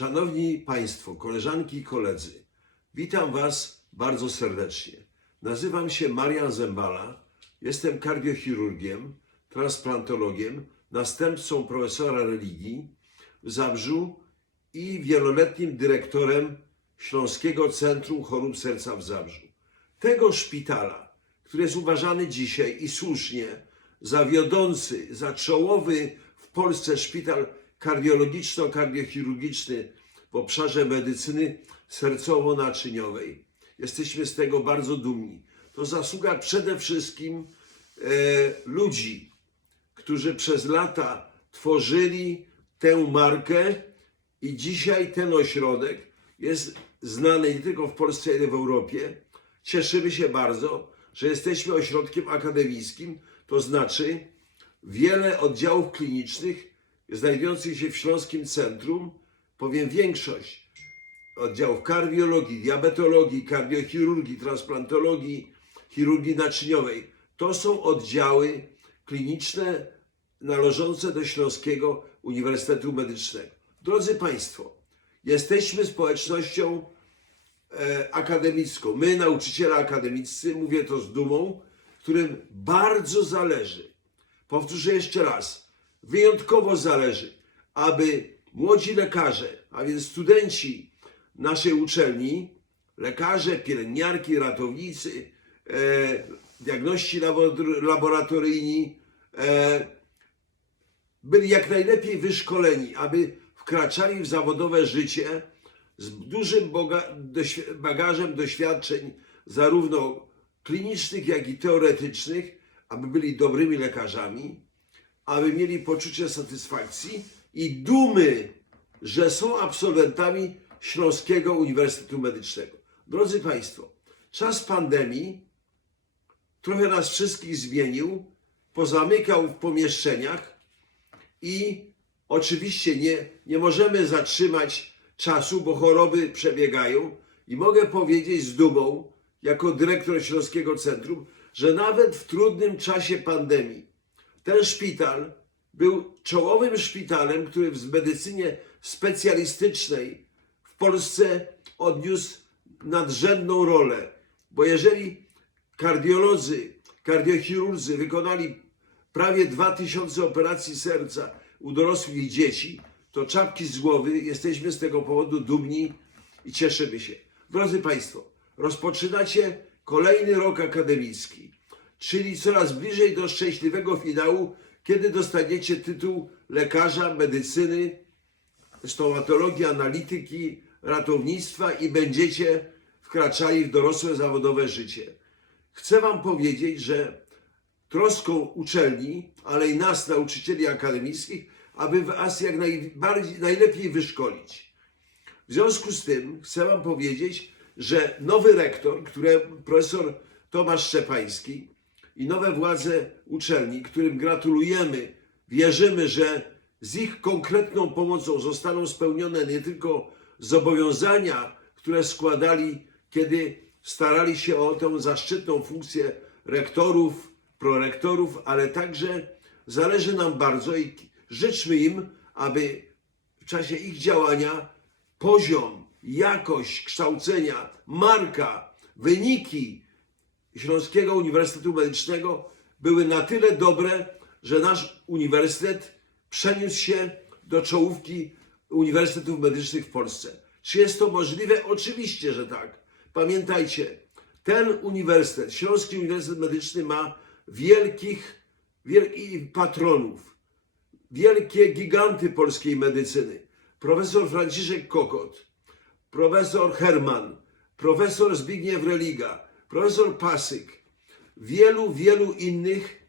Szanowni Państwo, koleżanki i koledzy, witam Was bardzo serdecznie. Nazywam się Marian Zembala, jestem kardiochirurgiem, transplantologiem, następcą profesora religii w Zabrzu i wieloletnim dyrektorem Śląskiego Centrum Chorób Serca w Zabrzu. Tego szpitala, który jest uważany dzisiaj i słusznie za wiodący, za czołowy w Polsce szpital kardiologiczno-kardiochirurgiczny w obszarze medycyny sercowo-naczyniowej. Jesteśmy z tego bardzo dumni. To zasługa przede wszystkim e, ludzi, którzy przez lata tworzyli tę markę i dzisiaj ten ośrodek jest znany nie tylko w Polsce, ale w Europie. Cieszymy się bardzo, że jesteśmy ośrodkiem akademickim, to znaczy wiele oddziałów klinicznych znajdujących się w Śląskim Centrum, powiem większość oddziałów kardiologii, diabetologii, kardiochirurgii, transplantologii, chirurgii naczyniowej. To są oddziały kliniczne należące do Śląskiego Uniwersytetu Medycznego. Drodzy Państwo, jesteśmy społecznością e, akademicką. My, nauczyciele akademiccy, mówię to z dumą, którym bardzo zależy, powtórzę jeszcze raz, wyjątkowo zależy, aby młodzi lekarze, a więc studenci naszej uczelni, lekarze, pielęgniarki, ratownicy, e, diagności labo- laboratoryjni, e, byli jak najlepiej wyszkoleni, aby wkraczali w zawodowe życie z dużym bagażem doświadczeń, zarówno klinicznych, jak i teoretycznych, aby byli dobrymi lekarzami, aby mieli poczucie satysfakcji i dumy, że są absolwentami Śląskiego Uniwersytetu Medycznego. Drodzy Państwo, czas pandemii trochę nas wszystkich zmienił, pozamykał w pomieszczeniach i oczywiście nie, nie możemy zatrzymać czasu, bo choroby przebiegają i mogę powiedzieć z dumą, jako dyrektor Śląskiego Centrum, że nawet w trudnym czasie pandemii ten szpital był czołowym szpitalem, który w medycynie specjalistycznej w Polsce odniósł nadrzędną rolę. Bo jeżeli kardiolodzy, kardiochirurdzy wykonali prawie 2000 operacji serca u dorosłych i dzieci, to czapki z głowy, jesteśmy z tego powodu dumni i cieszymy się. Drodzy Państwo, rozpoczynacie kolejny rok akademicki, czyli coraz bliżej do szczęśliwego finału, kiedy dostaniecie tytuł lekarza medycyny, stomatologii, analityki, ratownictwa i będziecie wkraczali w dorosłe zawodowe życie. Chcę Wam powiedzieć, że troską uczelni, ale i nas, nauczycieli akademickich, aby Was jak najbardziej, najlepiej wyszkolić. W związku z tym chcę Wam powiedzieć, że nowy rektor, który, profesor Tomasz Szczepański i nowe władze uczelni, którym gratulujemy, wierzymy, że z ich konkretną pomocą zostaną spełnione nie tylko zobowiązania, które składali, kiedy starali się o tę zaszczytną funkcję rektorów, prorektorów, ale także zależy nam bardzo i życzmy im, aby w czasie ich działania poziom, jakość kształcenia, marka, wyniki Śląskiego Uniwersytetu Medycznego były na tyle dobre, że nasz uniwersytet przeniósł się do czołówki uniwersytetów medycznych w Polsce. Czy jest to możliwe? Oczywiście, że tak. Pamiętajcie, ten uniwersytet, Śląski Uniwersytet Medyczny ma wielkich, wielkich patronów, wielkie giganty polskiej medycyny. Profesor Franciszek Kokot, profesor Herman, profesor Zbigniew Religa, profesor Pasyk, wielu, wielu innych,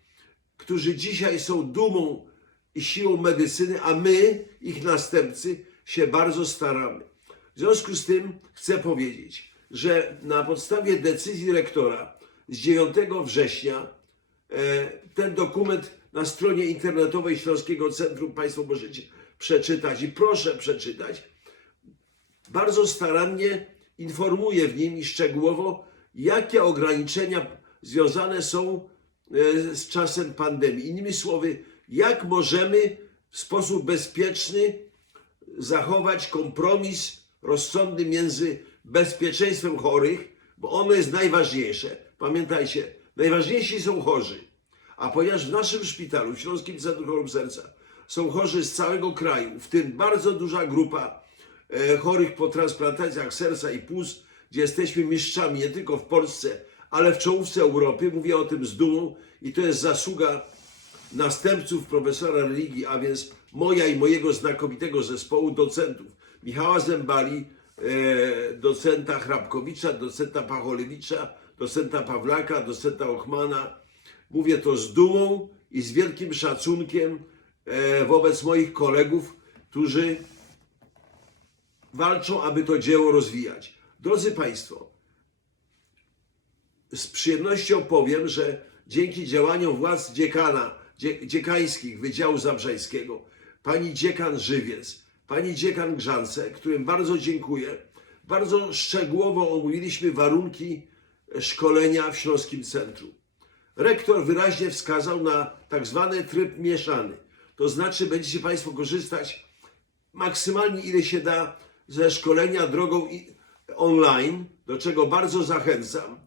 którzy dzisiaj są dumą i siłą medycyny, a my, ich następcy, się bardzo staramy. W związku z tym chcę powiedzieć, że na podstawie decyzji rektora z 9 września e, ten dokument na stronie internetowej Śląskiego Centrum Państwo możecie przeczytać i proszę przeczytać. Bardzo starannie informuje w nim i szczegółowo, jakie ograniczenia związane są e, z czasem pandemii. Innymi słowy, jak możemy w sposób bezpieczny zachować kompromis rozsądny między bezpieczeństwem chorych, bo ono jest najważniejsze. Pamiętajcie, najważniejsi są chorzy. A ponieważ w naszym szpitalu, w Śląskim Centrum Chorób Serca, są chorzy z całego kraju, w tym bardzo duża grupa e, chorych po transplantacjach serca i płuc, gdzie jesteśmy mistrzami nie tylko w Polsce, ale w czołówce Europy. Mówię o tym z dumą i to jest zasługa następców profesora religii, a więc moja i mojego znakomitego zespołu docentów. Michała Zembali, e, docenta Hrabkowicza, docenta Pacholewicza, docenta Pawlaka, docenta Ochmana. Mówię to z dumą i z wielkim szacunkiem e, wobec moich kolegów, którzy walczą, aby to dzieło rozwijać. Drodzy Państwo, z przyjemnością powiem, że dzięki działaniom władz dziekana, dzie, dziekańskich Wydziału Zabrzeńskiego, pani dziekan Żywiec, pani dziekan Grzance, którym bardzo dziękuję, bardzo szczegółowo omówiliśmy warunki szkolenia w Śląskim Centrum. Rektor wyraźnie wskazał na tak zwany tryb mieszany. To znaczy będziecie Państwo korzystać maksymalnie ile się da ze szkolenia drogą online, do czego bardzo zachęcam.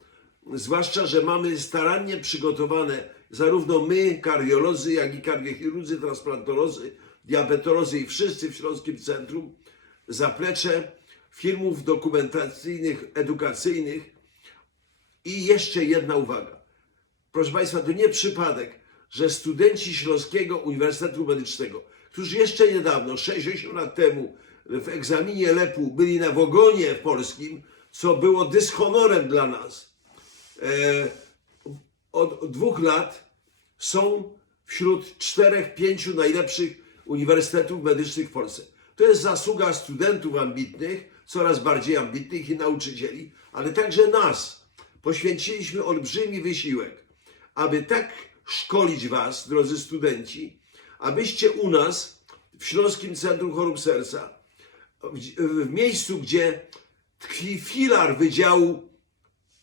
Zwłaszcza, że mamy starannie przygotowane zarówno my, kardiolodzy, jak i kardiochirurdzy, transplantolodzy, diabetolodzy i wszyscy w Śląskim Centrum zaplecze filmów dokumentacyjnych, edukacyjnych i jeszcze jedna uwaga. Proszę Państwa, to nie przypadek, że studenci Śląskiego Uniwersytetu Medycznego, którzy jeszcze niedawno, 60 lat temu, w egzaminie LEP-u byli na wogonie polskim, co było dyshonorem dla nas, e, od dwóch lat są wśród czterech, pięciu najlepszych uniwersytetów medycznych w Polsce. To jest zasługa studentów ambitnych, coraz bardziej ambitnych i nauczycieli, ale także nas. Poświęciliśmy olbrzymi wysiłek, aby tak szkolić Was, drodzy studenci, abyście u nas w Śląskim Centrum Chorób Serca, w, miejscu, gdzie tkwi filar Wydziału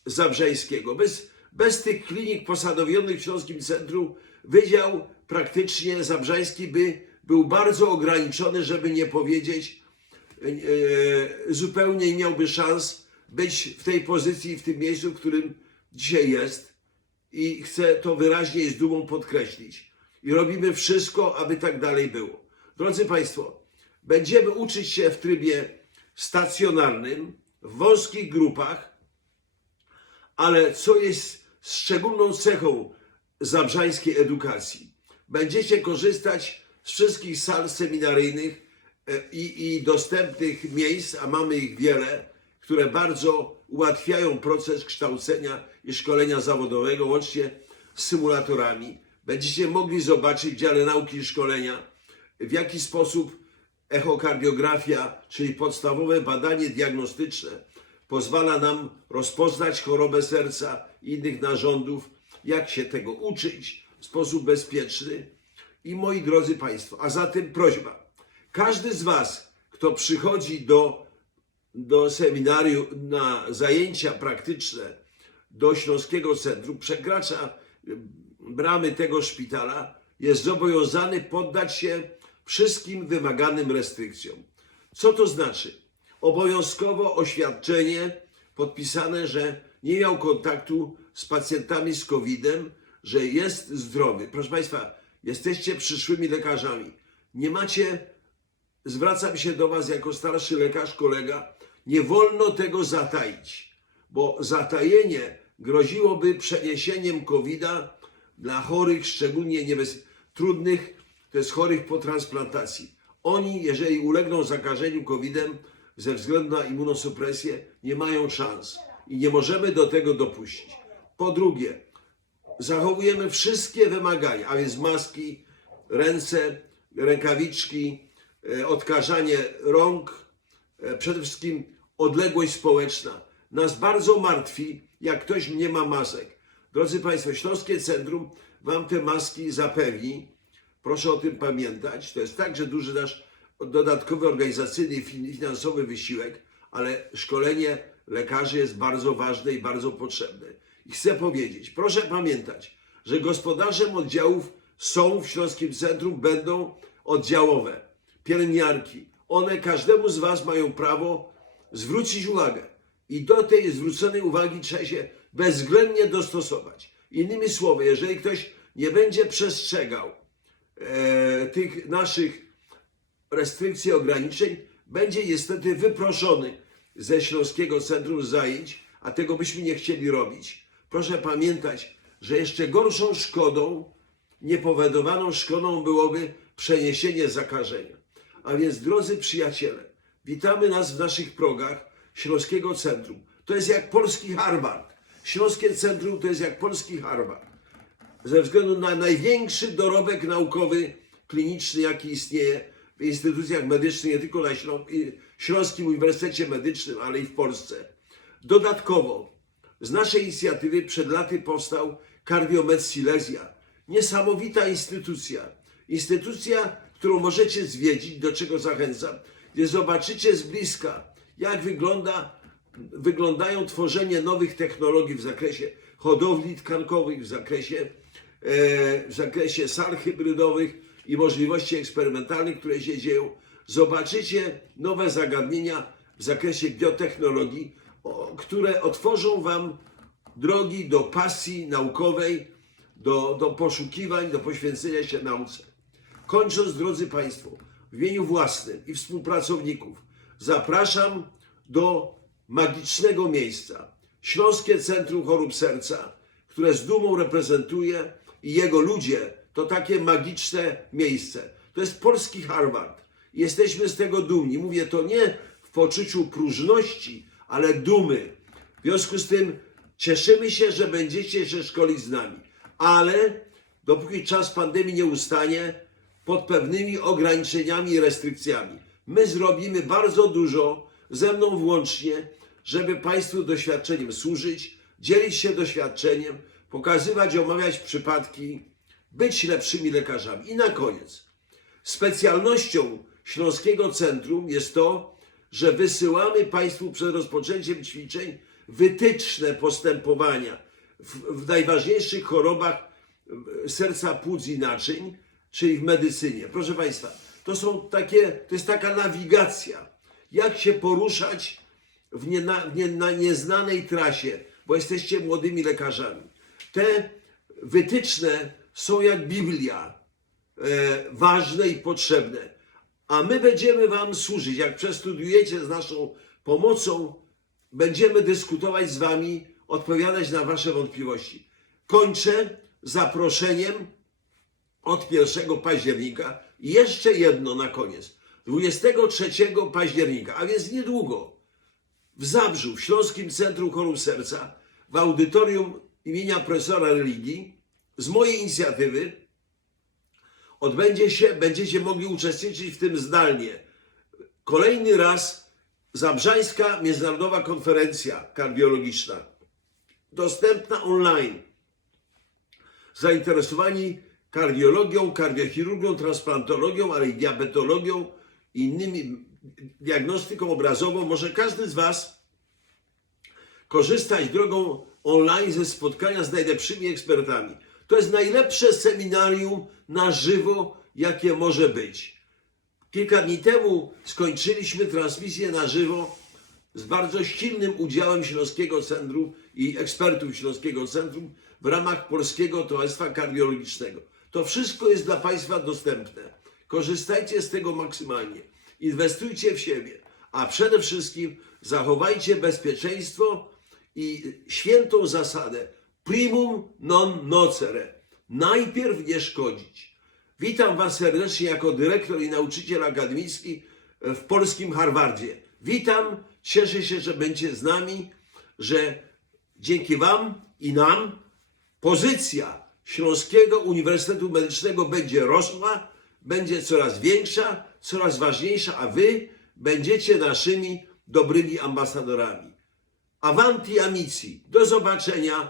Zabrzeńskiego. Bez, bez tych klinik posadowionych w Śląskim Centrum Wydział praktycznie zabrzeński by był bardzo ograniczony, żeby nie powiedzieć e, zupełnie nie miałby szans być w tej pozycji, w tym miejscu, w którym dzisiaj jest. I chcę to wyraźnie i z dumą podkreślić. I robimy wszystko, aby tak dalej było. Drodzy Państwo, będziemy uczyć się w trybie stacjonarnym, w wąskich grupach, ale co jest szczególną cechą zabrzańskiej edukacji? Będziecie korzystać z wszystkich sal seminaryjnych e, i, i dostępnych miejsc, a mamy ich wiele, które bardzo ułatwiają proces kształcenia i szkolenia zawodowego, łącznie z symulatorami. Będziecie mogli zobaczyć w dziale nauki i szkolenia, w jaki sposób echokardiografia, czyli podstawowe badanie diagnostyczne, pozwala nam rozpoznać chorobę serca i innych narządów, jak się tego uczyć w sposób bezpieczny. I moi drodzy Państwo, a zatem prośba. Każdy z Was, kto przychodzi do, do seminarium na zajęcia praktyczne do Śląskiego Centrum, przekracza bramy tego szpitala, jest zobowiązany poddać się wszystkim wymaganym restrykcjom. Co to znaczy? Obowiązkowo oświadczenie podpisane, że nie miał kontaktu z pacjentami z COVID-em, że jest zdrowy. Proszę Państwa, jesteście przyszłymi lekarzami. Nie macie, zwracam się do Was jako starszy lekarz, kolega, nie wolno tego zataić, bo zatajenie groziłoby przeniesieniem COVID-a dla chorych, szczególnie trudnych, to jest chorych po transplantacji. Oni, jeżeli ulegną zakażeniu COVID-em ze względu na immunosupresję, nie mają szans i nie możemy do tego dopuścić. Po drugie, zachowujemy wszystkie wymagania, a więc maski, ręce, rękawiczki, e, odkażanie rąk, e, przede wszystkim odległość społeczna. Nas bardzo martwi, jak ktoś nie ma masek. Drodzy Państwo, Śląskie Centrum Wam te maski zapewni. Proszę o tym pamiętać. To jest także duży nasz dodatkowy organizacyjny i fin- finansowy wysiłek, ale szkolenie lekarzy jest bardzo ważne i bardzo potrzebne. I chcę powiedzieć, proszę pamiętać, że gospodarzem oddziałów są w Śląskim Centrum, będą oddziałowe, pielęgniarki, one każdemu z Was mają prawo zwrócić uwagę. I do tej zwróconej uwagi trzeba się bezwzględnie dostosować. Innymi słowy, jeżeli ktoś nie będzie przestrzegał e, tych naszych restrykcji, ograniczeń, będzie niestety wyproszony ze Śląskiego Centrum Zajęć, a tego byśmy nie chcieli robić. Proszę pamiętać, że jeszcze gorszą szkodą, niepowodowaną szkodą byłoby przeniesienie zakażenia. A więc, drodzy przyjaciele, witamy nas w naszych progach Śląskiego Centrum. To jest jak polski Harvard. Śląskie Centrum to jest jak polski Harvard ze względu na największy dorobek naukowy, kliniczny, jaki istnieje w instytucjach medycznych, nie tylko na Śląskim Uniwersytecie Medycznym, ale i w Polsce. Dodatkowo z naszej inicjatywy przed laty powstał Cardiomed Silesia. Niesamowita instytucja. Instytucja, którą możecie zwiedzić, do czego zachęcam, gdzie zobaczycie z bliska, jak wygląda wyglądają tworzenie nowych technologii w zakresie hodowli tkankowych, w zakresie, w zakresie sal hybrydowych i możliwości eksperymentalnych, które się dzieją. Zobaczycie nowe zagadnienia w zakresie biotechnologii, które otworzą Wam drogi do pasji naukowej, do, do poszukiwań, do poświęcenia się nauce. Kończąc, drodzy Państwo, w imieniu własnym i współpracowników zapraszam do magicznego miejsca. Śląskie Centrum Chorób Serca, które z dumą reprezentuje i jego ludzie to takie magiczne miejsce. To jest polski Harvard. Jesteśmy z tego dumni. Mówię to nie w poczuciu próżności, ale dumy. W związku z tym cieszymy się, że będziecie się szkolić z nami. Ale dopóki czas pandemii nie ustanie, pod pewnymi ograniczeniami i restrykcjami. My zrobimy bardzo dużo, ze mną włącznie, żeby Państwu doświadczeniem służyć, dzielić się doświadczeniem, pokazywać, omawiać przypadki, być lepszymi lekarzami. I na koniec. Specjalnością Śląskiego Centrum jest to, że wysyłamy Państwu przed rozpoczęciem ćwiczeń wytyczne postępowania w, w najważniejszych chorobach e, serca, płuc i naczyń, czyli w medycynie. Proszę Państwa, to są takie, to jest taka nawigacja, jak się poruszać w, niena, w nie, na nieznanej trasie, bo jesteście młodymi lekarzami. Te wytyczne są jak Biblia, e, ważne i potrzebne. A my będziemy Wam służyć. Jak przestudiujecie z naszą pomocą, będziemy dyskutować z Wami, odpowiadać na Wasze wątpliwości. Kończę zaproszeniem od 1 października. Jeszcze jedno na koniec. 23 października, a więc niedługo, w Zabrzu, w Śląskim Centrum Chorób Serca, w audytorium imienia profesora religii, z mojej inicjatywy odbędzie się, będziecie mogli uczestniczyć w tym zdalnie. Kolejny raz Zabrzańska Międzynarodowa Konferencja Kardiologiczna, dostępna online. Zainteresowani kardiologią, kardiochirurgią, transplantologią, ale i diabetologią innymi diagnostyką obrazową, może każdy z Was korzystać drogą online ze spotkania z najlepszymi ekspertami. To jest najlepsze seminarium na żywo, jakie może być. Kilka dni temu skończyliśmy transmisję na żywo z bardzo silnym udziałem Śląskiego Centrum i ekspertów Śląskiego Centrum w ramach Polskiego Towarzystwa Kardiologicznego. To wszystko jest dla Państwa dostępne. Korzystajcie z tego maksymalnie. Inwestujcie w siebie, a przede wszystkim zachowajcie bezpieczeństwo i świętą zasadę primum non nocere. Najpierw nie szkodzić. Witam Was serdecznie jako dyrektor i nauczyciel akademicki w polskim Harvardzie. Witam, cieszę się, że będziecie z nami, że dzięki Wam i nam pozycja Śląskiego Uniwersytetu Medycznego będzie rosła, będzie coraz większa, coraz ważniejsza, a Wy będziecie naszymi dobrymi ambasadorami. Avanti amici. Do zobaczenia